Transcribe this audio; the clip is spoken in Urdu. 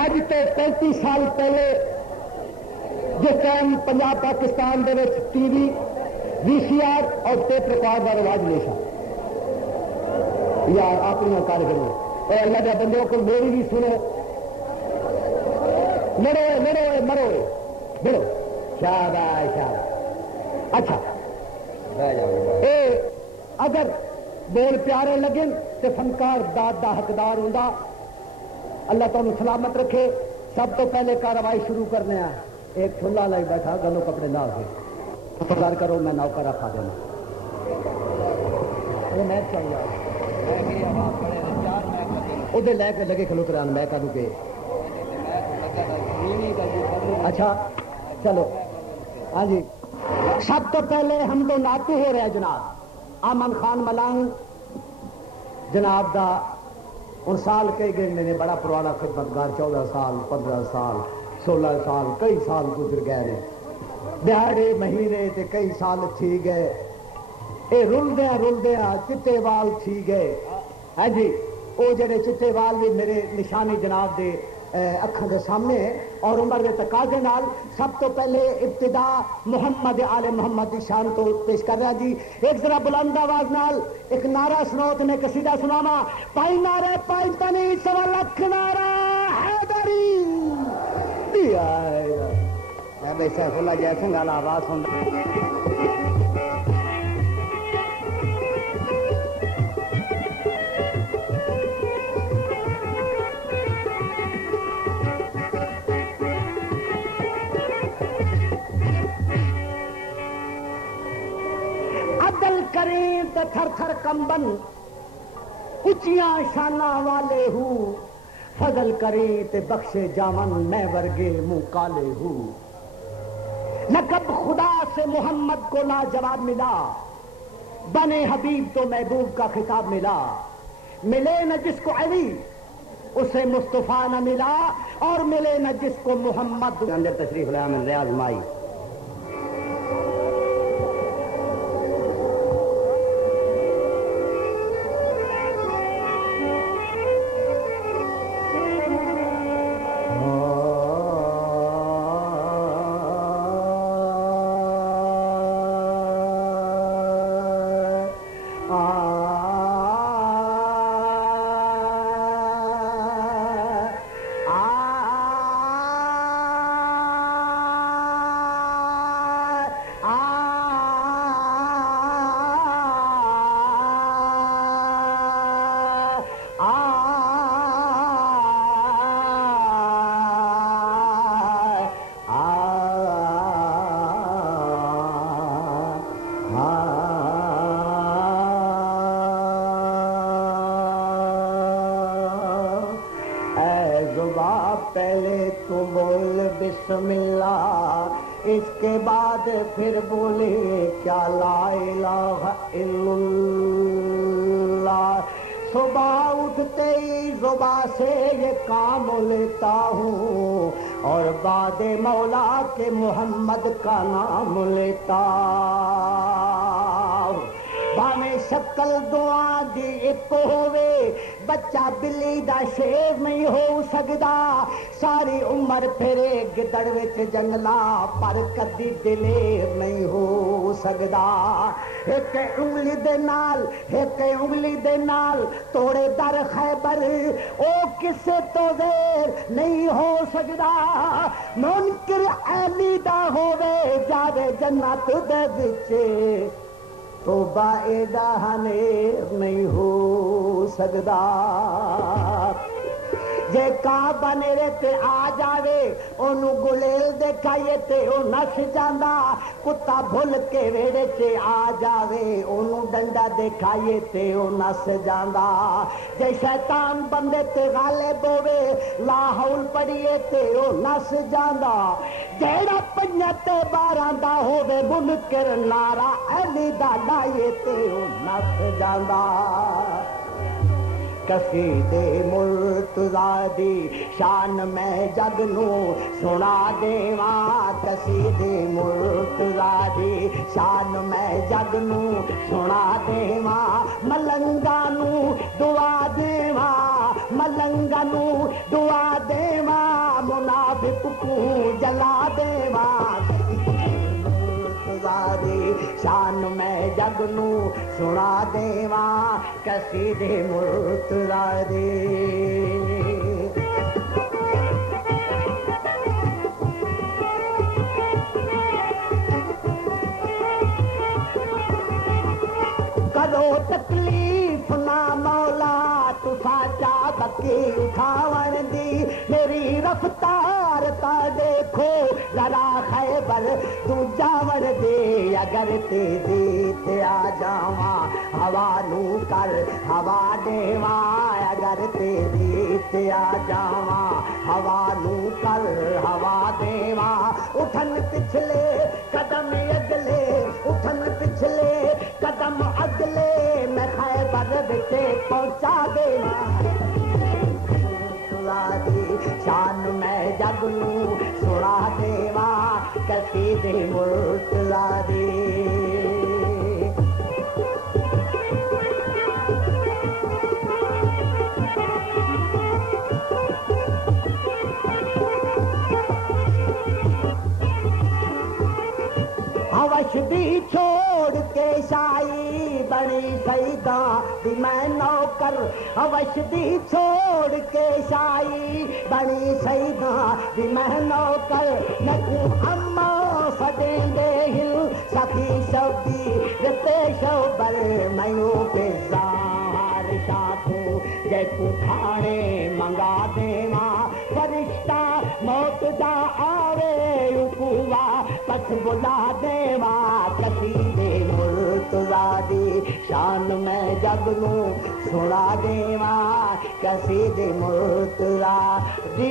اج تو 35 سال پہلے جس ٹائم پنجاب پاکستان دے وچ ٹی وی VCR اور ٹیپ ریکارڈ کا رواج نہیں تھا یار اپنی کر کرو اور اللہ کے بندوں کو میری بھی سنو لڑو لڑو مرو بڑو شاباش اچھا اگر بول پیارے لگے تو فنکار داد دا حقدار ہوں اللہ تعالیٰ سلامت رکھے سب تو پہلے کارروائی شروع کرنے ہیں ایک ٹھلا لائی بیٹھا گلوں کپڑے لا کے خبردار کرو میں نوکر رکھا دینا ادھر لے کے لگے کھلو کران میں کروں کے اچھا چلو ہاں جی سب تو پہلے ہم تو ناتو ہو رہے ہیں جناب آمن خان ملنگ جناب دا اور سال کئی گئے میں نے بڑا پرانا خدمتگار 14 سال 15 سال 16 سال کئی سال گزر گئے دیہڑے مہینے تے کئی سال تھی گئے اے رلدیا چٹے وال تھی گئے ہے جی وہ جڑے چٹے وال بھی میرے نشانی جناب دے اکھاں دے سامنے اور عمر دے تقاضے نال سب تو پہلے ابتدا محمد آل محمد کی شان تو پیش کر رہا جی ایک ذرا بلند آواز نال ایک نعرہ سناؤ تے میں قصیدہ سناواں پائی نعرہ پائی تنی سوا لکھ نعرہ حیدری میں بھائی سیف اللہ جیسے گالا آواز سن کریں تو تھر تھر کمبن اچیاں شانہ والے ہوں فضل کریں تو بخشے جامن میں ورگے منہ کالے ہوں لقب خدا سے محمد کو لاجواب ملا بنے حبیب تو محبوب کا خطاب ملا ملے نہ جس کو علی اسے مصطفیٰ نہ ملا اور ملے نہ جس کو محمد اندر تشریف لیا من ریاض مائی پہلے تو بول بسم اللہ اس کے بعد پھر بولے کیا لا الہ الا اللہ صبح اٹھتے ہی زبان سے یہ کام لیتا ہوں اور بعد مولا کے محمد کا نام لیتا بھاویں شکل دعا دی ایک ہووے بچہ بلی دا شیر نہیں ہو سکدا ساری عمر پھرے گدڑ وچ جنگلا پر کدی دلیر نہیں ہو سکدا ایک انگلی دے نال توڑے در خیبر او کسے تو زیر نہیں ہو سکدا منکر علی دا ہووے جاوے جنت دے وچ توبہ ایڈا ہنیر نہیں ہو سکدا جے کعبہ نیرے تے آ جاوے اونوں گلیل دکھائیے تے او نس جاندا کتا بھول کے ویڑے تے آ جاوے اونوں ڈنڈا دکھائیے تے او نس جاندا جے شیطان بندے تے غالب ہوے لا حول پڑھیے تے او نس جاندا جیڑا پنجاں تے 12 دا ہوے منکر نعرہ علی دا لائیے تے او نس جاندا قصیدے مرتضیٰ دی شان میں جگ نو سنا دیواں قصیدے مرتضیٰ دی شان میں جگ نو سنا دیواں ملنگاں نو دعا دیواں ملنگاں نو دعا دیواں کو جلا دیوا مرتضی شان میں جگ نو سنا دیوا قصیدے مرتضی کرو تکلیف نہ مولا تسا چا بکی اٹھاون دی میری رفتار تا دیکھو ذرا خیبر دوجاور دے اگر تیزی تے آ جاواں ہوا نو کر ہوا دیواں اگر تیزی تے آ جاواں ہوا نو کر ہوا دیواں اٹھن پچھلے قدم اگلے اٹھن پچھلے قدم اگلے میں خیبر بچے پہنچا دیواں شان میں جگ نو سنا دیواں قصیدے مرتضی ہوش بھی چھوڑ کے شائی بڑی سیداں دی میں نوکر ہوش بھی چھوڑ کے شائی بڑی سیداں دی میں نوکر نکو اما سدیں دے ہل سخی شوقی رتے شوبر میوں پہ زار شاکو جے کو کھانے منگا دیواں فرشتہ موت دا آوے اکوا پس بلا دیوا قصیدے مرتضی شان میں جگ نو سنا دیوا قصیدے مرتضی